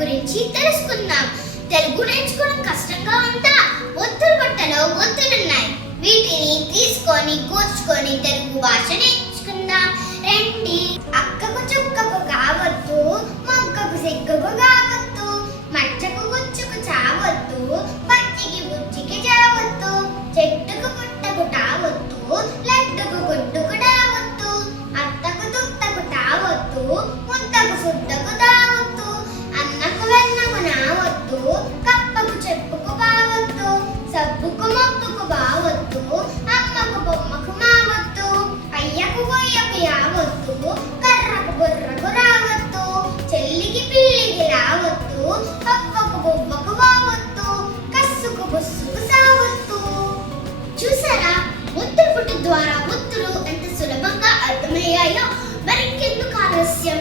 గురించి తెలుసుకుందాం. తెలుగు నేర్చుకోవడం కష్టంగా ఉంటా? ఒత్తుల బట్టలో ఒత్తులున్నాయి. వీటిని తీసుకొని కూర్చుకొని తెలుగు భాష నేర్చుకుందాం రండి. అక్కకు చుక్కకు కావద్దు, మొక్కకు సిగ్గుకు కావద్దు, మచ్చకు గుచ్చుకు చావద్దు, పచ్చికి బుచ్చికి చావద్దు, చెట్టుకు పుట్టకు టావద్దు, లడ్డుకు గుడ్డుకు టావద్దు, అత్తకు తుత్తకు టావద్దు, ముద్దకు సుద్దకు తావద్దు, అన్నకు వెన్నకు నావద్దు, కప్పకు చెప్పుకు కావద్దు, సబ్బుకు మబ్బుకు బావద్దు, అమ్మకు బొమ్మకు మావద్దు, అయ్యకు గొయ్యకు యావద్దు, కర్రకు బుర్రకు రావద్దు, చెల్లికి పిల్లికి రావద్దు, పప్పకు బొమ్మకు వావద్దు, కస్సుకు బుస్సుకు సావద్దు. చూసారా, ఒత్తుల పుట్టు ద్వారా ఒత్తులు ఎంత సులభంగా అర్థమయ్యాయో? మరింకెందుకు ఆలస్యం?